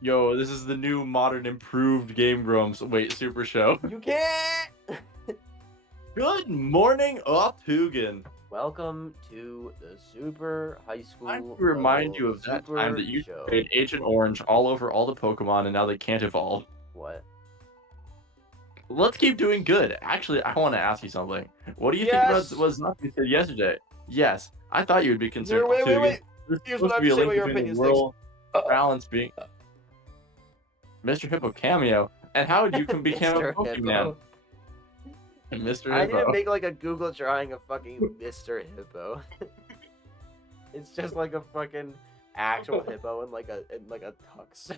Yo, this is the new modern improved Game Grumps. Wait, Super Show. You can't. Good morning, Othoogen. Welcome to the Super High Time School to remind level you of that time Super that you Show. sprayed Agent Orange all over all the Pokemon and now they can't evolve. What? Let's keep doing good. Actually, I want to ask you something. What do you think about Yes. what Nazi said yesterday? Yes, I thought you would be concerned, Here, wait, wait, Othoogen. wait. There's Here's what supposed I to have be to a say link about your between the opinion sticks. world balance being Mr. Hippo cameo, and how would you can become a Mr. Pokemon? Hippo. Mr. I need to Hippo. make like a Google drawing of fucking Mr. Hippo. It's just like a fucking actual hippo in like a tux.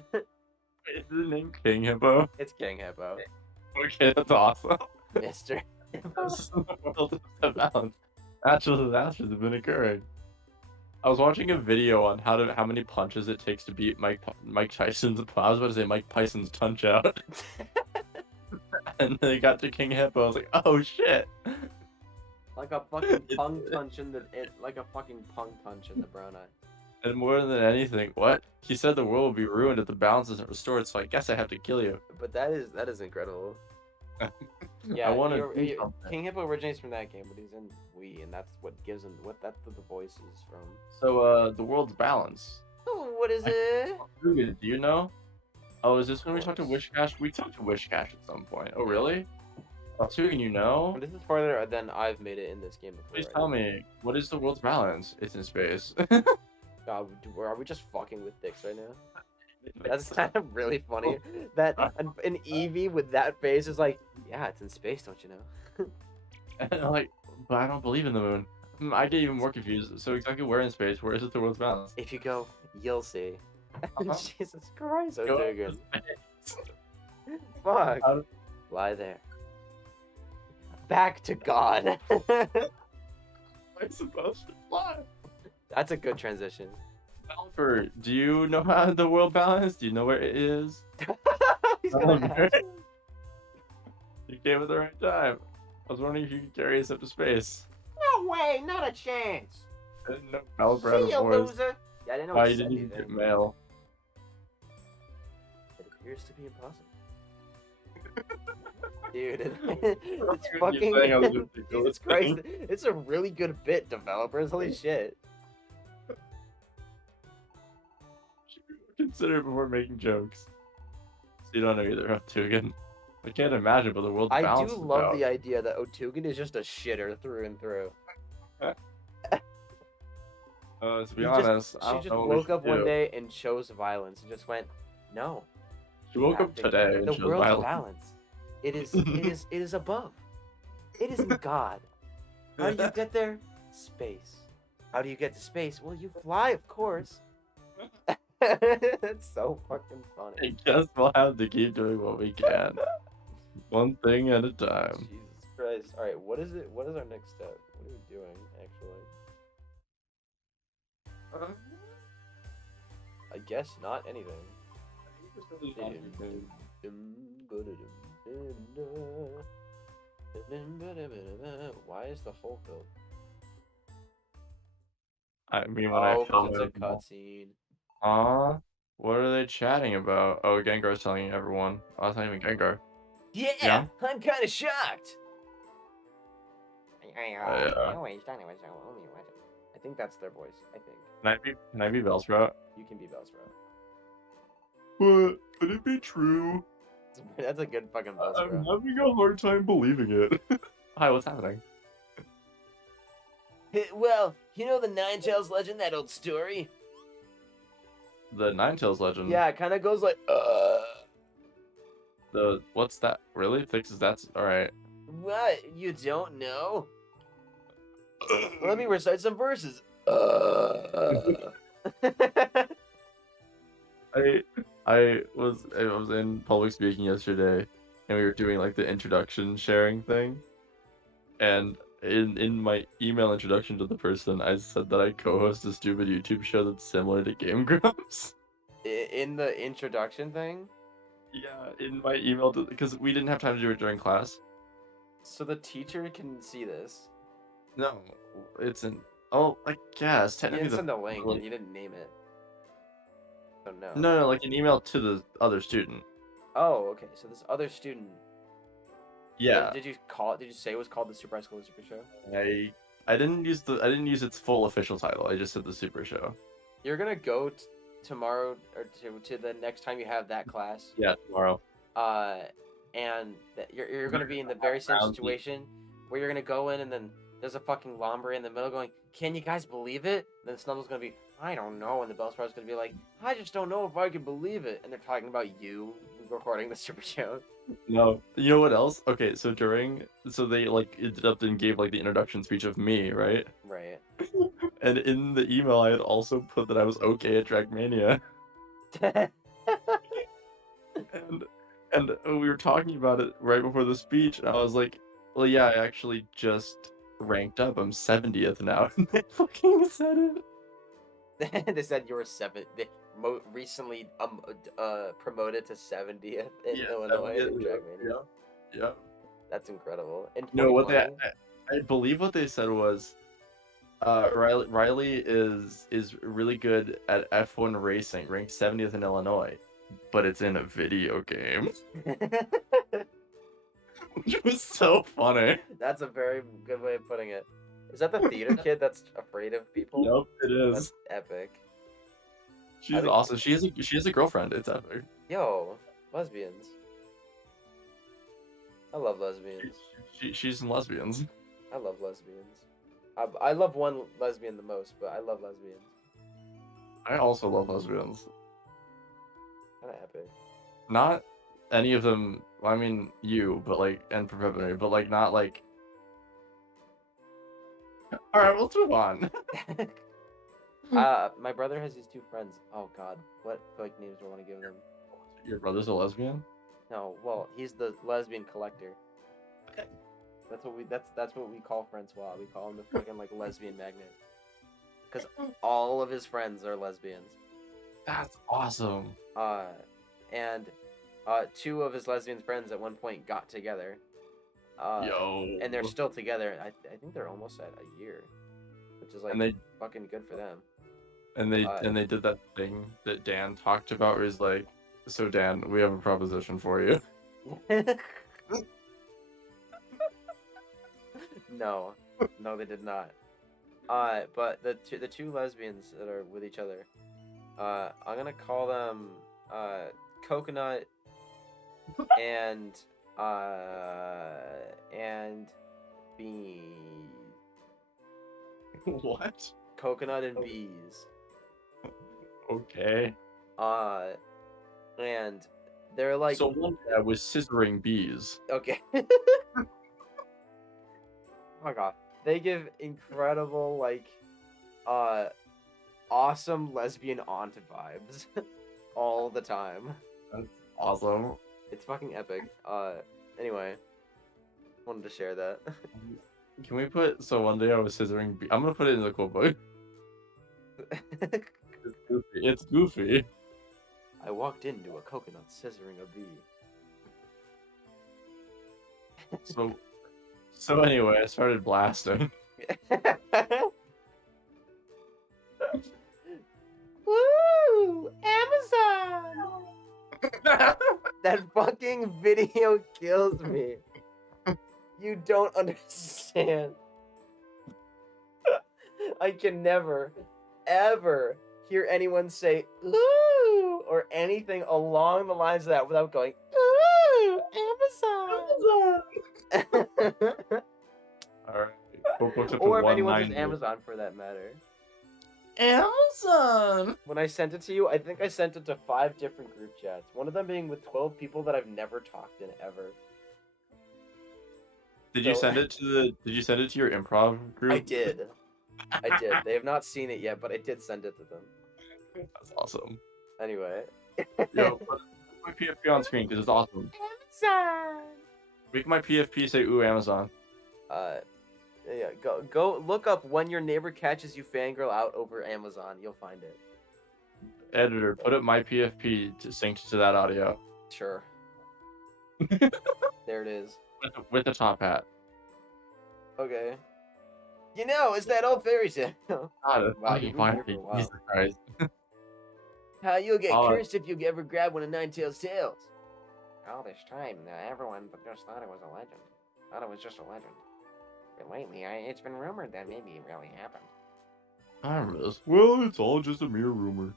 Is the name King Hippo? It's King Hippo. Okay, that's awesome. Mr. Hippo. This is the world of balance. Natural disasters have been occurring. I was watching a video on how many punches it takes to beat Mike Tyson's. I was about to say Mike Tyson's punch out, and they got to King Hippo. I was like, oh shit! Like a fucking punk punch in the brown eye. And more than anything, what he said, the world will be ruined if the balance isn't restored. So I guess I have to kill you. But that is incredible. I Yeah, want to do something. King Hippo originates from that game, but he's in Wii, and that's what gives him that's the voice is from. So the world's balance. Oh, what is it? Do you know? Oh, is this when we Of talked to course. Wishcash? We talked to Wishcash at some point. Oh, really? Othoogen, you know? This is farther than I've made it in this game before. Please right? tell me, what is the world's balance? It's in space. God, are we just fucking with dicks right now? That's kind of really funny. That an Eevee with that face is like, yeah, it's in space, don't you know? And I'm like, but I don't believe in the moon. I get even more confused. So exactly where in space? Where is it the world's balance? If you go, you'll see. Uh-huh. Jesus Christ, Go Othoogen. into space. Fuck. How- Lie there. Back to God. Am I supposed to fly? That's a good transition. Developer, do you know how the world balance? Do you know where it is? He's gonna ask. You came at the right time. I was wondering if you could carry us up to space. No way, not a chance. I didn't know developer had See a you, voice. loser. Yeah, I didn't know Why what you he said didn't even either. get mail? It appears to be impossible. Dude, You're it's fucking. saying I was just thinking Jesus this Christ, thing. it's a really good bit, developers. Holy shit. Consider it before making jokes. So you don't know either, Othoogen. I can't imagine what the world's I balance do is love about. the idea that Othoogen is just a shitter through and through. To be He honest, I She don't just know what we woke should up one do. day and chose violence and just went, no. She woke you up have to- today and The she was world's violent. balance. It is above. It isn't God. How do you get there? Space. How do you get to space? Well, you fly, of course. That's so fucking funny. I guess we'll have to keep doing what we can. One thing at a time. Jesus Christ. Alright, what is it? What is our next step? What are we doing, actually? I guess not anything. Why is the hole filled? I mean, when I Oh, film because it's it. a cutscene. What are they chatting about? Oh, Gengar's telling everyone. Oh, that's not even Gengar. Yeah, Yeah? I'm kind of shocked. Yeah. I think that's their voice. I think Can I be Bellsprout? you can be Bellsprout. What? Could it be true? That's a good fucking I'm Bellsprout. having a hard time believing it. Hi, what's happening? Well, you know the Ninetales legend, that old story? The Ninetales legend. Yeah, it kind of goes like, What's that? Really? Fixes that's alright. What? You don't know? Let me recite some verses. I was in public speaking yesterday, and we were doing like the introduction sharing thing, and in my email introduction to the person, I said that I co-host a stupid YouTube show that's similar to Game Grumps. In the introduction thing? Yeah, in my email, because we didn't have time to do it during class. So the teacher can see this. No, it's an. Oh, I guess You technically didn't send a link, like- and you didn't name it. Oh no. No, like an email to the other student. Oh, okay. So this other student. Yeah. Did you call it? Did you say it was called the Super High School Super Show? I didn't use its full official title. I just said the Super Show. You're gonna go tomorrow or to the next time you have that class. Yeah, tomorrow. And you're gonna be in the very same situation where you're gonna go in and then there's a fucking Lombre in the middle going, "Can you guys believe it?" And then Snuggles gonna be, "I don't know," and the Bellsprout's gonna be like, "I just don't know if I can believe it," and they're talking about you recording the Super Show. No, you know what else? Okay, so they like ended up and gave like the introduction speech of me, right? Right. And in the email, I had also put that I was okay at Dragmania, and we were talking about it right before the speech, and I was like, "Well, yeah, I actually just ranked up. I'm 70th now." And they fucking said it. They said you were recently promoted to 70th in Yeah, Illinois 70th, in Dragmania. yeah. That's incredible. In No, what 2020? I believe what they said was, Riley is really good at F1 racing, ranked 70th in Illinois, but it's in a video game, which was so funny. That's a very good way of putting it. Is that the theater kid that's afraid of people? Yep, it That's is. epic. She's think- awesome. She has a girlfriend. It's epic. Yo, lesbians. I love lesbians. She's in Lesbians. I love lesbians. I love one lesbian the most, but I love lesbians. I also love Lesbians. Kind of epic. Not any of them. I mean, you, but like, and Preliminary, but like, not like. All right, let's move on. My brother has these two friends. Oh God, what fake names do I want to give them? Your brother's a lesbian? No, well, he's the lesbian collector. That's what we call Francois. We call him the fucking like lesbian magnet. Because all of his friends are lesbians. That's awesome. And two of his lesbian friends at one point got together. Yo. And they're still together. I think they're almost at a year, which is like And they fucking good for them. and they did that thing that Dan talked about, where he's like, "So Dan, we have a proposition for you." No, they did not. But the two lesbians that are with each other, I'm gonna call them Coconut and Bees. What? Coconut and Bees. Okay. And they're like, So one day I was scissoring bees. okay. Oh my god. They give incredible, like, awesome lesbian aunt vibes all the time. That's awesome. It's fucking epic. Anyway, wanted to share that. Can we put, so one day I was scissoring I'm gonna put it in the quote book. It's goofy. I walked into a coconut scissoring a bee. So anyway, I started blasting. Woo! Amazon! That fucking video kills me. You don't understand. I can never, ever hear anyone say "ooh" or anything along the lines of that without going "ooh, Amazon." Alright. We'll put it to Or if one anyone line says here. Amazon for that matter. Amazon! When I sent it to you, I think I sent it to 5 different group chats. One of them being with 12 people that I've never talked in ever. Did you So- send it to your improv group? I did. I did. They have not seen it yet, but I did send it to them. That's awesome. Anyway. Yo, put my PFP on screen because it's awesome. Amazon! Make my PFP say "ooh, Amazon." Yeah, go look up when your neighbor catches you fangirl out over Amazon. You'll find it. Editor, put up my PFP to sync to that audio Sure. There it is. with the top hat. Okay. You know, it's that old fairy tale. God, that's Wow, fucking you've been here funny. for a while. Jesus Christ. You'll get Uh, cursed if you ever grab one of Ninetales' tails. All this time, everyone just thought it was a legend. Thought it was just a legend. But lately, it's been rumored that maybe it really happened. I remember this. Well, it's all just a mere rumor.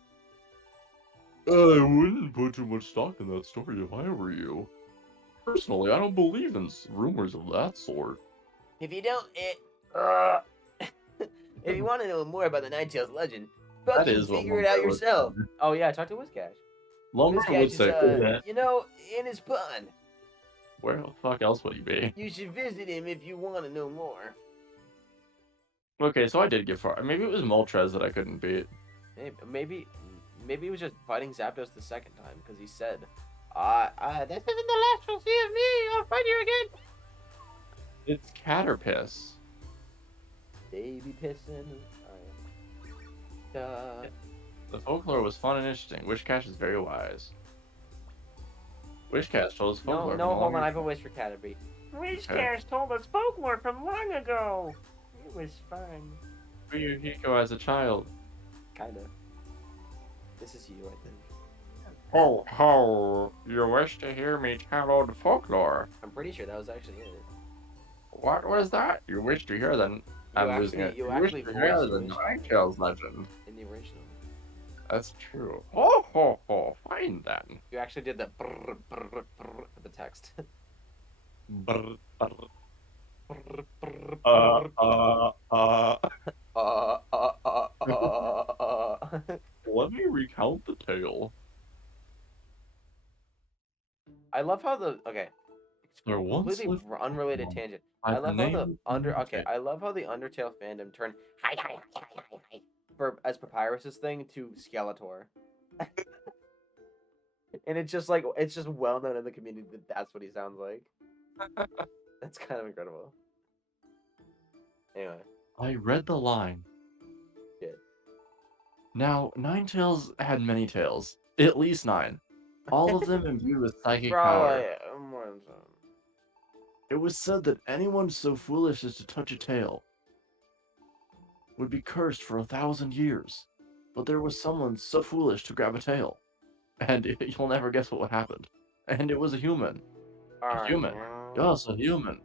I wouldn't put too much stock in that story if I were you. Personally, I don't believe in rumors of that sort. If you don't, if you want to know more about the Ninetales legend, That fucking is what figure it out Lumber would yourself. say. Oh yeah, talk to Whiscash. Lumber Whiscash would is, say, in his pond. where the fuck else would he be? You should visit him if you want to know more. Okay, so I did get far. Maybe it was Moltres that I couldn't beat. Maybe he was just fighting Zapdos the second time because he said, this isn't the last you'll see of me. I'll fight you again. It's Caterpiss. Baby pissing. Alright. The folklore was fun and interesting. Wishcash is very wise. Wishcash told us folklore. No, hold on. I have a wish for Caterpie. Wishcash told us folklore from long ago. It was fun. For you, Hiko, as a child. Kinda. This is you, I think. Oh, ho! You wish to hear me tell old folklore? I'm pretty sure that was actually it. What was that? You wish to hear the... I'm losing it. You wish actually to hear voiced the Ninetales legend. in the original. That's true. Ho, ho, ho. Fine then. You actually did the brr, brr, brr for the text. Brr, brr. Brr, brr, Uh, brr. uh. Uh. Let me recount the tale. I love how the There once completely lived unrelated one tangent. by I the love how the name of Undertale. I love how the Undertale fandom turned as Papyrus's thing to Skeletor. And it's just well known in the community that that's what he sounds like. That's kind of incredible. Anyway. I read the line. Shit. Now, Ninetales had many tails. At least 9. All of them imbued with psychic power. Probably more than some. It was said that anyone so foolish as to touch a tail would be cursed for 1,000 years. But there was someone so foolish to grab a tail. And you'll never guess what happened. And it was a human. A human. Yes, a human.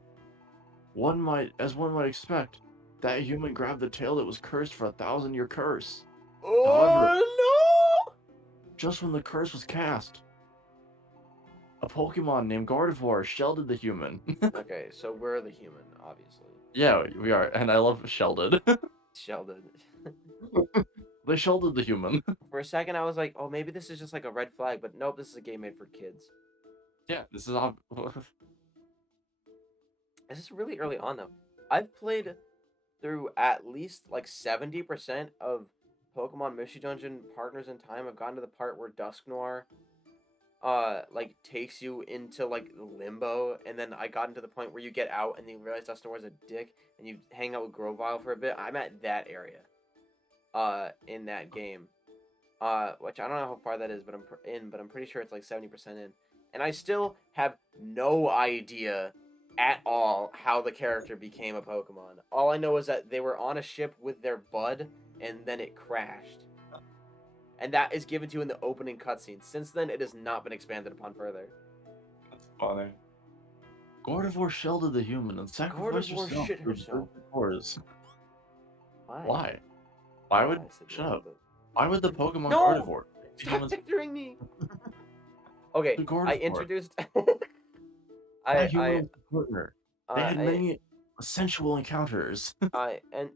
As one might expect, that human grabbed the tail that was cursed for a 1,000-year curse. However, Oh just when the curse was cast, a Pokemon named Gardevoir shelded the human. no! Okay, so we're the human, obviously. Yeah, we are, and I love shelded. Sheldon. They shelded the human. For a second, I was like, oh, maybe this is just like a red flag, but nope, this is a game made for kids. Yeah, this is all. This is really early on, though. I've played through at least like 70% of Pokemon Mystery Dungeon Partners in Time. I've gotten to the part where Dusknoir like takes you into like limbo, and then I got into the point where you get out and you realize Dusknoir's a dick and you hang out with Grovyle for a bit. I'm at that area in that game, which I don't know how far that is, but I'm pretty sure it's like 70% in, and I still have no idea at all how the character became a Pokemon. All I know is that they were on a ship with their bud and then it crashed. And that is given to you in the opening cutscene. Since then, it has not been expanded upon further. That's funny. Gardevoir shelded the human and sacrificed Gardevoir herself. shit to herself. Wars. Why? Why? Why would... I said Shut no, up. but- Why would the Pokemon No! Gardevoir... Stop humans... picturing me! Okay, The Gardevoir. I introduced... That human was a partner. They had I many sensual encounters.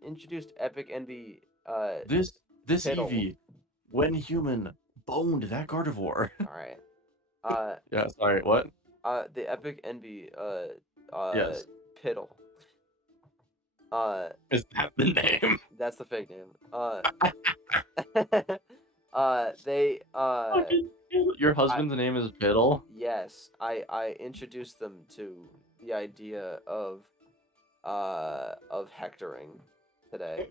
introduced Epic Envy, This Piddle. Eevee, when human, boned that Gardevoir. alright. Yeah, sorry, what? The Epic Envy, Yes. Piddle. Is that the name? That's the fake name. Your husband's name is Piddle? Yes, I introduced them to the idea of hectoring today,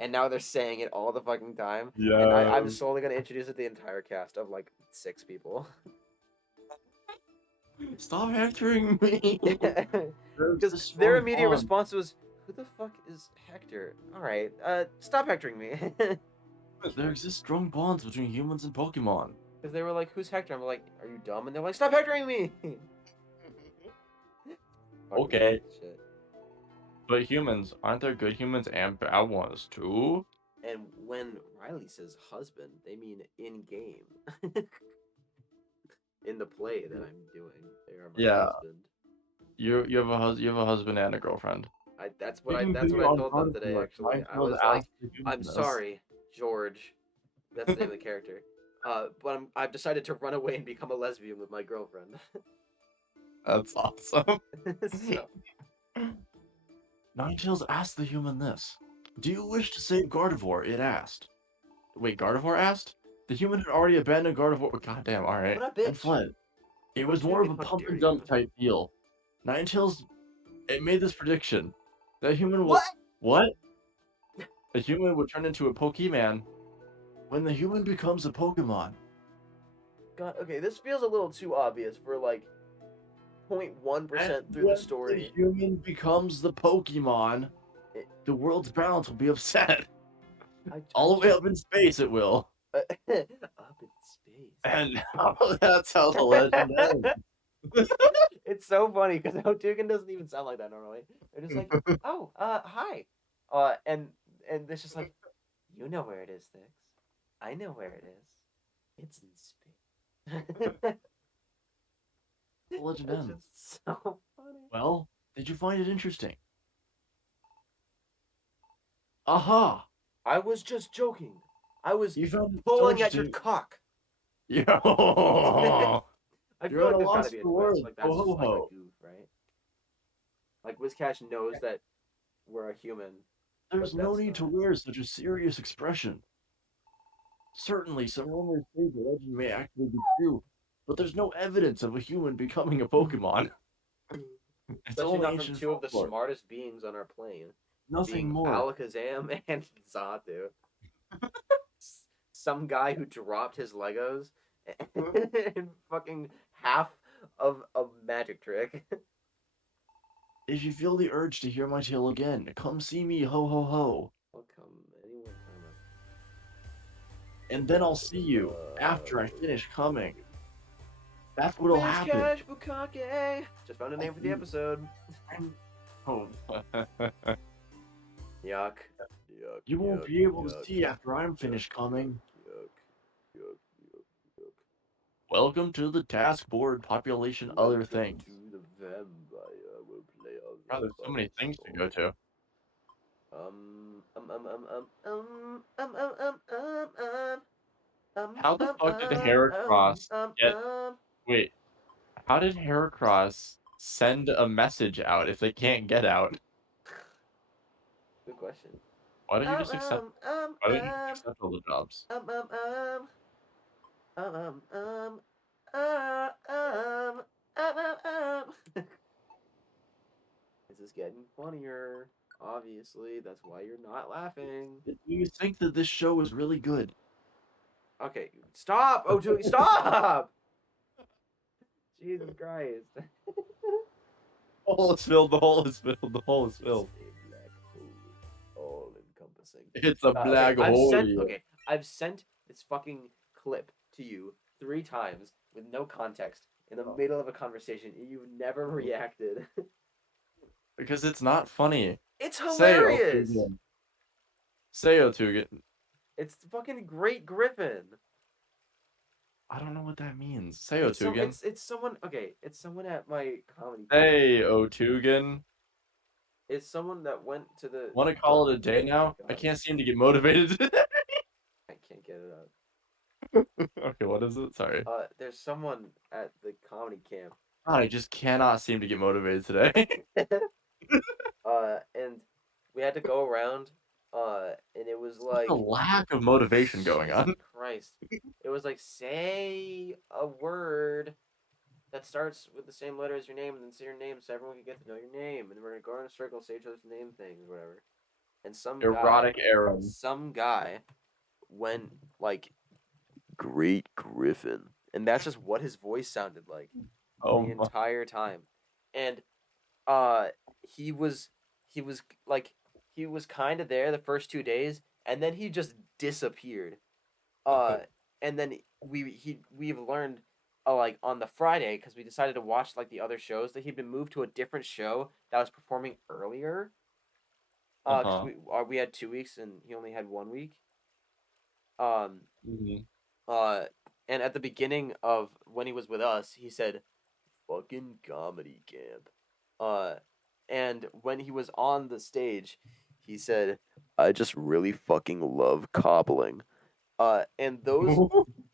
and now they're saying it all the fucking time. Yeah. And I'm slowly gonna introduce it to the entire cast of like 6 people. Stop hectoring me. Because their immediate response was, "Who the fuck is Hector?" All right, stop hectoring me. There exist strong bonds between humans and Pokemon. Because they were like, "Who's Hector?" I'm like, "Are you dumb?" And they're like, "Stop hectoring me!" Fucking Okay, shit. but humans, aren't there good humans and bad ones too? And when Riley says husband, they mean in game. In the play that I'm doing, they are my Yeah, husband. you have a husband and a girlfriend. That's what Speaking that's what video I on told them today. Gardevoir, Actually, I Ninetales was like, asked the human "I'm this. sorry, George." That's the name of the character. But I've decided to run away and become a lesbian with my girlfriend. That's awesome. So, Ninetales asked the human this. Do you wish to save Gardevoir? It asked. Wait, Gardevoir asked? The human had already abandoned Gardevoir. Goddamn, alright. what a And bitch! fled. It How was dare more of you- a how pump dare and you. dump type deal. Ninetales, it made this prediction. That human will. What? What? A human would turn into a Pokemon when the human becomes a Pokemon. God, okay, this feels a little too obvious for like 0.1% And through the when the story. human becomes the Pokemon, It, the world's balance will be upset. I All the way up in space, it will. up in space. And that's how the legend ends. It's so funny because Othoogen doesn't even sound like that normally. They're just like, "Oh, hi," and it's just like, "You know where it is, Thix. I know where it is. It's in space." The legend It's ends. just so funny. Well, did you find it interesting? Aha! I was just joking. I was You found it so pulling at your interesting. cock. Yo! I You're feel at like a there's got loss to be a for twist. words. Like that's Ho just ho like a ho. goof, right? Like Wizcash knows that we're a human. There's But no that's need to not. wear such a serious expression. Certainly, some rumors say the legend may actually be true, but there's no evidence of a human becoming a Pokemon. It's Especially only not from ancient two of the folklore. smartest beings on our plane, Nothing being more. Alakazam and Zatu. Some guy who dropped his Legos and fucking half of a magic trick. If you feel the urge to hear my tale again, come see me, ho ho ho. I'll come anyone time. And then I'll see you after I finish coming. That's what'll happen. Wizcash Bukake. Just found a name for the episode. Oh. Yuck. Yuck. You won't yuck, be able to yuck, see after I'm yuck, finished coming. Yuck. Yuck. Yuck. Yuck. Welcome to the task board population other Welcome things. to the vampire will play a Wow, there's so many things to go to. How the fuck did Heracross get... Wait, how did Heracross send a message out if they can't get out? Good question. Why don't you just accept... Why don't you just accept all the jobs? um, um, um, um, um, This is getting funnier. Obviously, that's why you're not laughing. Do you think that this show is really good? Okay, stop! Oh, stop! Jesus Christ. The hole is filled, the hole is filled, the hole is filled. It's a black hole, all encompassing. It's a black Okay, hole. I've sent this fucking clip to you 3 times with no context in the middle of a conversation, and you've never reacted. Because it's not funny. It's hilarious. Say Othoogen. It's the fucking Great Griffin. I don't know what that means. Say It's Othoogen. it's someone. Okay, it's someone at my comedy. Say Othoogen. It's someone that went to the. Want to call it a day now? I can't seem to get motivated today. I can't get it out. Okay, what is it? Sorry. There's someone at the comedy camp. I just cannot seem to get motivated today. And we had to go around. And it was like a lack of motivation going on. Jesus Christ. It was like, say a word that starts with the same letter as your name, and then say your name so everyone can get to know your name. And we're gonna go in a circle, say each other's name things, whatever. And Erotic Erin. some guy went like Great Griffin, and that's just what his voice sounded like Oh the my. entire time. And he was like he was kind of there the first 2 days, and then he just disappeared. And then we've learned like on the Friday, because we decided to watch like the other shows, that he'd been moved to a different show that was performing earlier. Because we had 2 weeks and he only had 1 week. Um, Mhm. and at the beginning of when he was with us, he said, "Fucking comedy camp." And when he was on the stage, he said, "I just really fucking love cobbling." And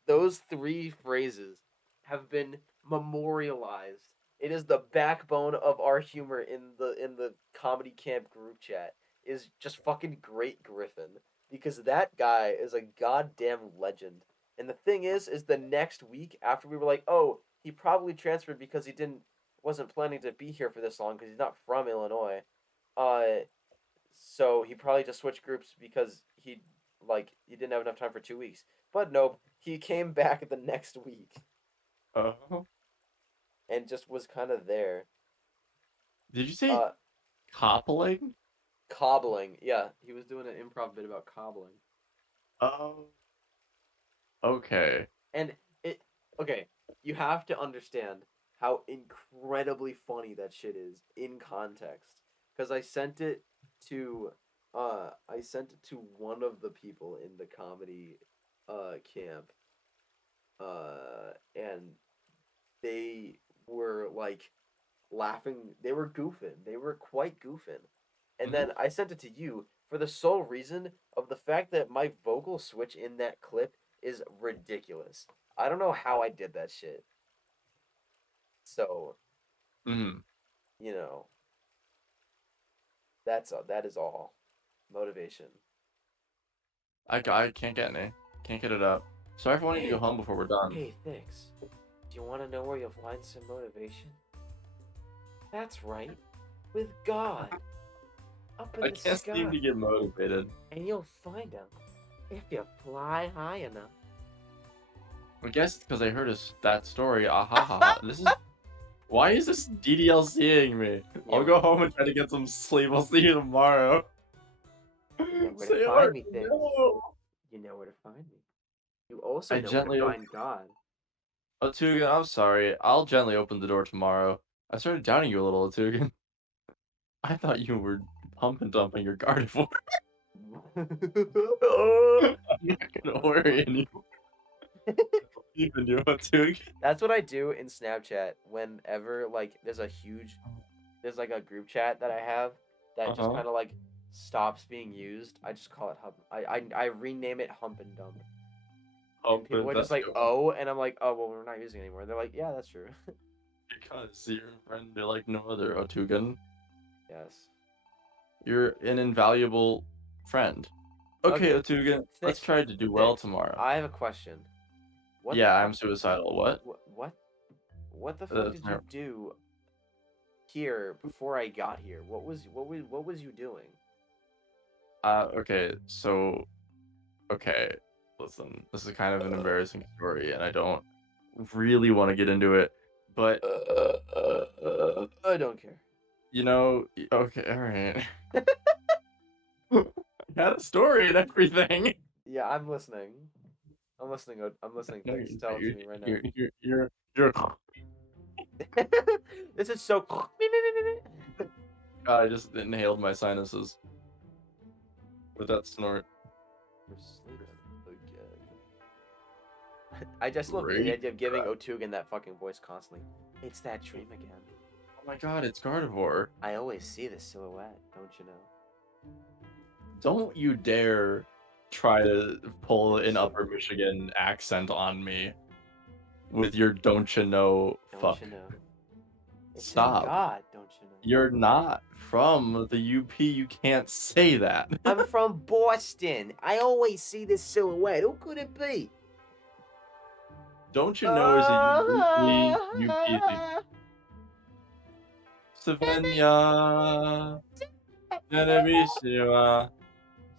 those three phrases have been memorialized. It is the backbone of our humor in the comedy camp group chat. Is just fucking Great Griffin, because that guy is a goddamn legend. And the thing is the next week after we were like, oh, he probably transferred because he wasn't planning to be here for this long because he's not from Illinois. So he probably just switched groups because he didn't have enough time for 2 weeks. But nope, he came back the next week and just was kind of there. Did you say Uh, cobbling? cobbling, yeah, he was doing an improv bit about cobbling. Oh. Okay. And okay, you have to understand how incredibly funny that shit is in context. Because I sent it to one of the people in the comedy camp. And they were like laughing, they were goofing. They were quite goofing. And then I sent it to you for the sole reason of the fact that my vocal switch in that clip is ridiculous. I don't know how I did that shit. So, Mm-hmm. you know, that is all. Motivation. I can't get any. Can't get it up. Sorry for wanting to go home before we're done. Hey, Thix, do you want to know where you'll find some motivation? That's right, with God. Up in I the can't sky. seem to get motivated. And you'll find him if you fly high enough. I guess it's because I heard that story. Ah ha ha ha. This is. Why is this DDLCing me? I'll go home and try to get some sleep. I'll see you tomorrow. You know where Say to what? find me, Thix. No. You know where to find me. You also I know gently where to find God. Othoogen, I'm sorry. I'll gently open the door tomorrow. I started doubting you a little, Othoogen. I thought you were pump and dumping your carnivore. I'm not gonna worry anymore. Even you, Othoogen. That's what I do in Snapchat whenever like there's like a group chat that I have that just kind of like stops being used. I just call it hump. I rename it hump and dump. And people are just like, oh, and I'm like, oh, well, we're not using it anymore. They're like, yeah, that's true. Because you're a friend like no other, Othoogen. Yes. You're an invaluable friend. Okay, Othoogen, let's try to do well tomorrow. I have a question. Yeah, I'm suicidal. What? What the fuck did you do here before I got here? What was you doing? Okay, so listen, this is kind of an embarrassing story and I don't really want to get into it, but I don't care. you know, okay, all right. I had a story and everything. Yeah, I'm listening. I'm listening. No, Thanks. Tell it to me right now. You're This is so. God, I just inhaled my sinuses with that snort. We're sleeping again. I just love the idea of giving Othoogen that fucking voice constantly. It's that dream again. Oh my God, it's Gardevoir. I always see the silhouette, don't you know? Don't you dare try to pull an Upper Michigan accent on me with your don't you know fuck. Don't you know? It's Stop. God, don't you know? You're not from the UP. You can't say that. I'm from Boston. I always see this silhouette. Who could it be? Don't you know is a UP thing. Savannah.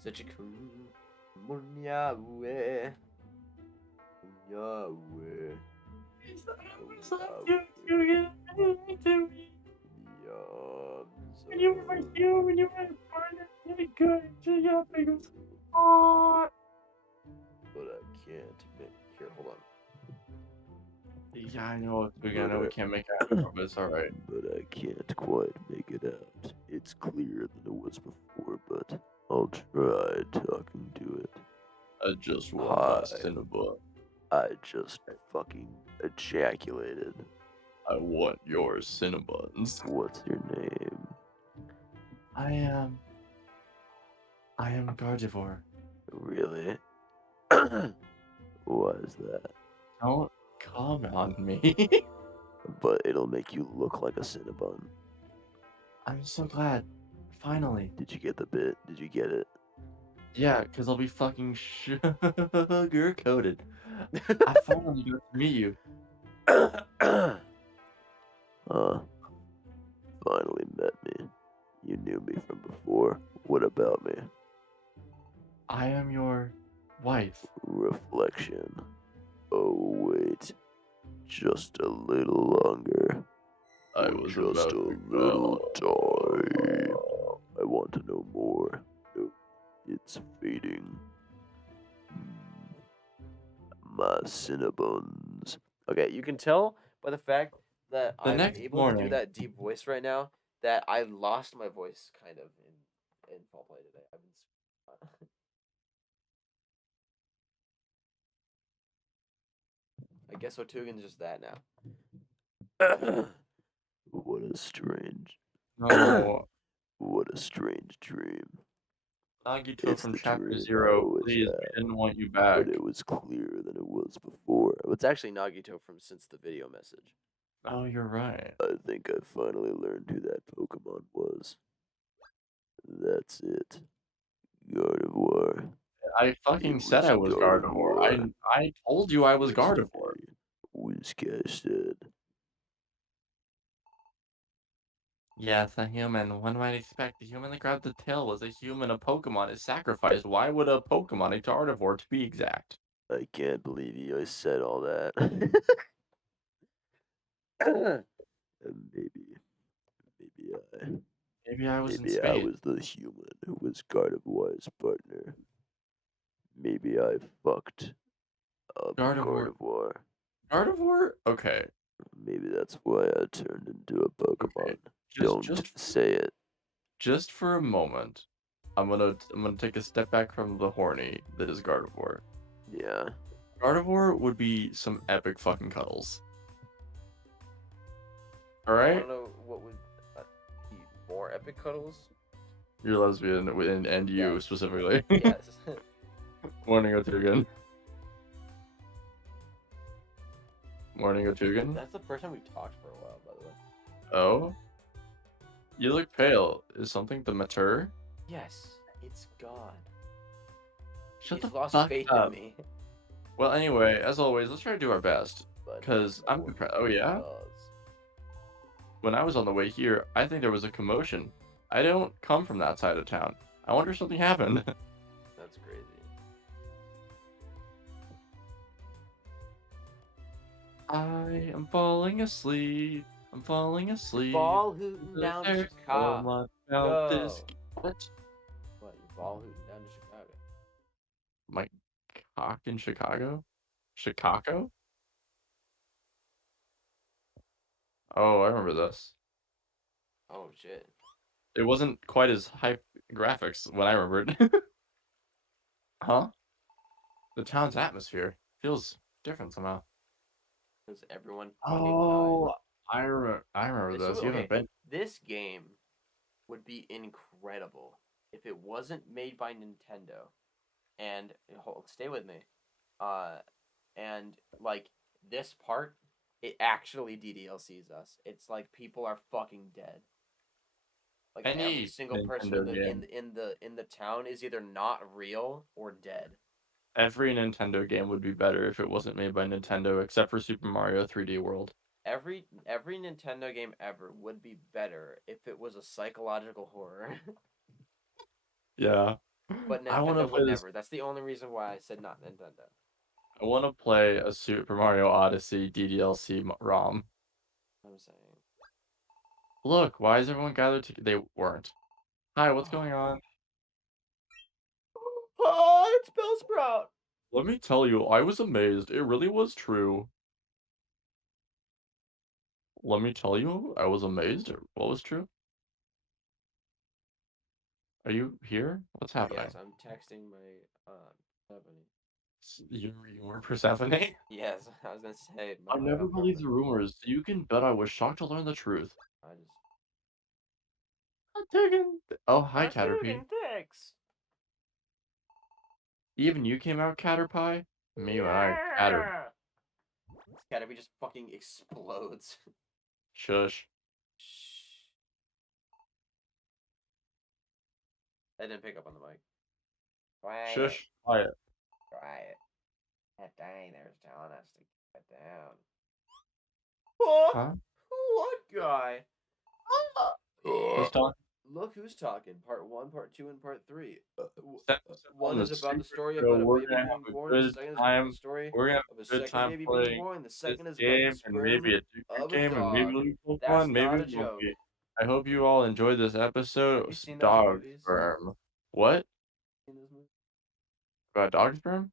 Such a cool Munyawe. When you were a partner, really good. can't. Here, hold on. Yeah, I know. I know we But can't make it out, but it's all right. but I can't quite make it out. It's clearer than it was before, but I'll try talking to it. I just want my Hi. Cinnabon. I just fucking ejaculated. I want your Cinnabons. What's your name? I am Gardevoir. Really? Why is that? Don't come on me. But it'll make you look like a Cinnabon. I'm so glad. Finally. Did you get the bit? Did you get it? Yeah, because I'll be fucking sugar coated. I finally got to meet you. Finally met me. You knew me from before. What about me? I am your wife. Reflection. Oh, wait. Just a little longer. I Or was just about a to little go. time. I want to know more. No, it's fading. My Cinnabons. Okay, you can tell by the fact that The I'm next able to do morning- that deep voice right now that I lost my voice kind of in fall play today. I've been. I guess Othoogen's just that now. What a strange. No, What a strange dream. Nagito It's from the Chapter dream I 0, always please, we had, didn't want you back. But it was clearer than it was before. It's actually Nagito from Since the Video Message. Oh, you're right. I think I finally learned who that Pokemon was. That's it. Gardevoir. I fucking said I was Gardevoir. I told you I was Gardevoir. Whiscasted. Yes, a human. One might expect the human that grabbed the tail was a human. A Pokemon is sacrificed. Why would a Pokemon, a Gardevoir to be exact? I can't believe you. I said all that. maybe Maybe I was in maybe I space. was the human who was Gardevoir's partner. Maybe I fucked up Gardevoir. Gardevoir. Gardevoir? Okay. Maybe that's why I turned into a Pokemon. Don't Just say it. Just for a moment, I'm gonna take a step back from the horny that is Gardevoir. Yeah. Gardevoir would be some epic fucking cuddles. All I right, don't know what would be more epic cuddles. you're lesbian, and you Yes. specifically. Yes. Morning, Othoogen. Morning, Othoogen. That's the first time we've talked for a while, by the way. Oh, you look pale. Is something the matter? Yes, it's gone. Shut He's the lost fuck faith up. in me. Well, anyway, as always, let's try to do our best. But 'Cause no I'm one impre- oh, yeah? does. When I was on the way here, I think there was a commotion. I don't come from that side of town. I wonder if something happened. That's crazy. I am falling asleep. I'm falling asleep. Ball hooting down to There's so Chicago. much about this. What? What, you ball hooting down to Chicago? My cock in Chicago? Chicago? Oh, I remember this. Oh shit. It wasn't quite as hype graphics when I remembered. Huh? The town's atmosphere feels different somehow. Because everyone fucking Oh, died. I remember this. You haven't been. This game would be incredible if it wasn't made by Nintendo. And stay with me. And like this part, it actually DDLCs us. It's like people are fucking dead. Like every Any single person Nintendo in the town is either not real or dead. Every Nintendo game would be better if it wasn't made by Nintendo, except for Super Mario 3D World. Every Nintendo game ever would be better if it was a psychological horror. Yeah. But I want to Nintendo play would this. never. That's the only reason why I said not Nintendo. I want to play a Super Mario Odyssey DDLC ROM. I'm saying. Look, why is everyone gathered to? They weren't. Hi, what's going on? Oh, it's Bellsprout. Let me tell you, I was amazed. It really was true. Let me tell you, I was amazed. What was true? Are you here? What's happening? Yes, I'm texting my Stephanie. You were Persephone? Yes, I was gonna say I my never believed girlfriend. the rumors. You can bet I was shocked to learn the truth. I just Othoogen. Oh, hi, Caterpie. Othoogen, thanks. Even you came out, Caterpie? Me when I catter. Yeah. this cat just fucking explodes. Shush. Shh. I didn't pick up on the mic. Quiet, Shush. Quiet. quiet. That diner's telling us to keep it down. Oh, Huh? what guy? Who's talking? Look who's talking. Part 1, Part 2, and Part 3. Step on One the is about the super story show. about a We're baby gonna being have a born. The good second is about the time. story We're gonna of a have a good second time baby being playing born. The this second is about the game and sperm maybe a different of a game and maybe dog. it'll be That's fun. Maybe not a it won't joke. be. I hope you all enjoyed this episode. Have you seen those Dog movies? sperm. What? Seen those movies? About dog sperm?